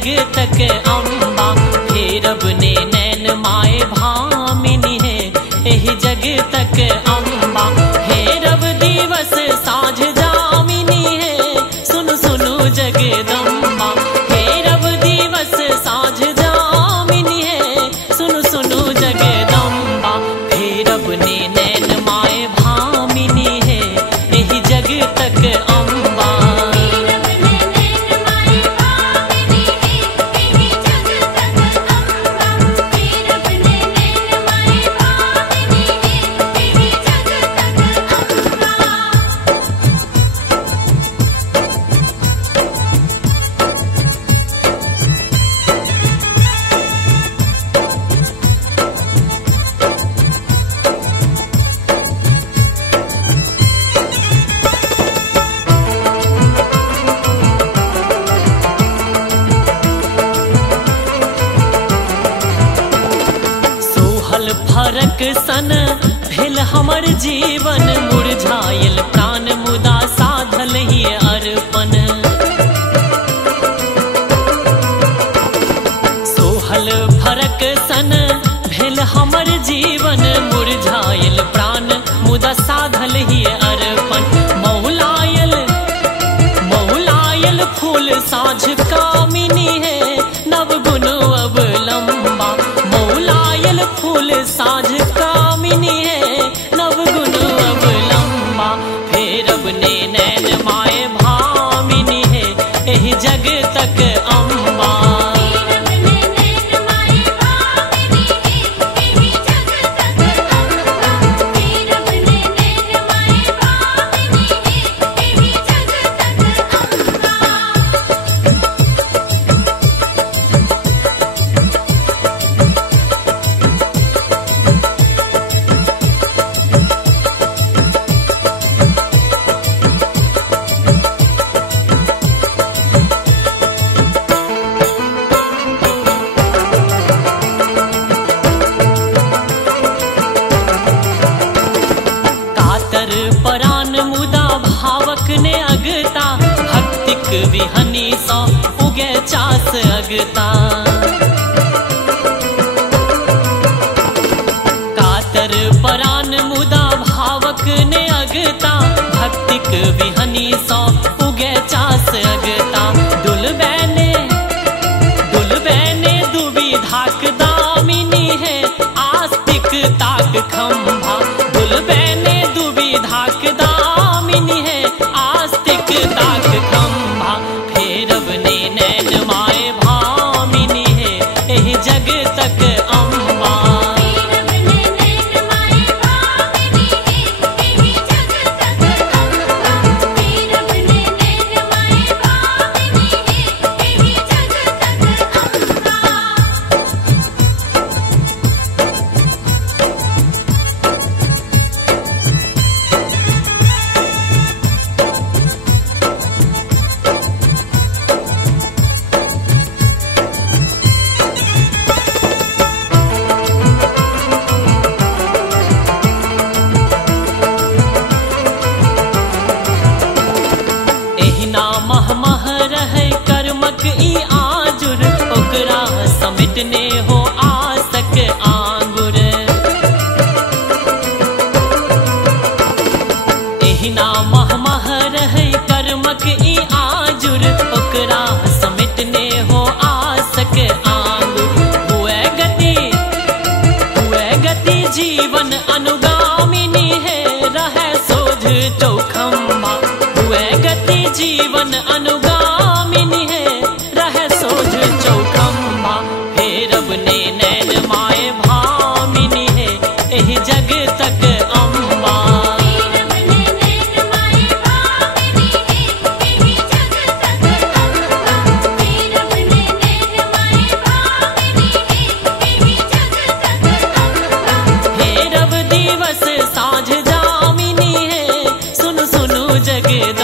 जग तक अम्बा फेरब ने नैन माए भामिनी है एहि जग तक अम्बा फेरब दिवस साँझ जामिनी है सुनु सुनु जगदम्बा फेरब दिवस साँझ जामिनी है सुनु सुनु जगदम्बा फेरब ने नैन माए भामिनी है एहि जग तक अम्बा फरक सन भेल हमर जीवन मुरझायल प्राण मुदा साधल ही अर्पण सोहल फरक सन भेल हमर जीवन मुरझायल प्राण मुदा साधल ही अर्पण मौलायल मौलायल फूल साँझ कामिनी है नवगुण अवलंबा मौलायल फूल साँझ कामिनी है नवगुण अवलंबा फेरब ने नैन माए भामिनी है एहि जग तक अम्बा परान मुदा भावक ने अगता भक्तिक विहनी सौ उगे चास अगता कातर परान मुदा भावक ने अगता भक्तिक विहनी सौ उगे चास अगता दुलबैने दुविधाक दामिनी है आस्तिक ताक खंभा दुलबैने दुविधाक दामिनी है आस्तिक ताक खंभा फेरब ने नैन माए भामिनी है एहि जग तक अम्बा मह रहे कर्मक ई आजुर ओकरा समिटने हो आसक आंगुर एहिना मह रहे कर्मक ई आजुर ओकरा समिटने हो आसक आंगुर हुए गति जीवन अनुगामिनी है रहे सोझ चौखम्बा हुए गति जीवन अनुगामिनी है रहे सोझ चौखम्बा फेरब ने नैन माए भामिनी है एहि जग तक अम्बा फेरब दिवस साँझ जामिनी है सुनु सुनु जगदम्बा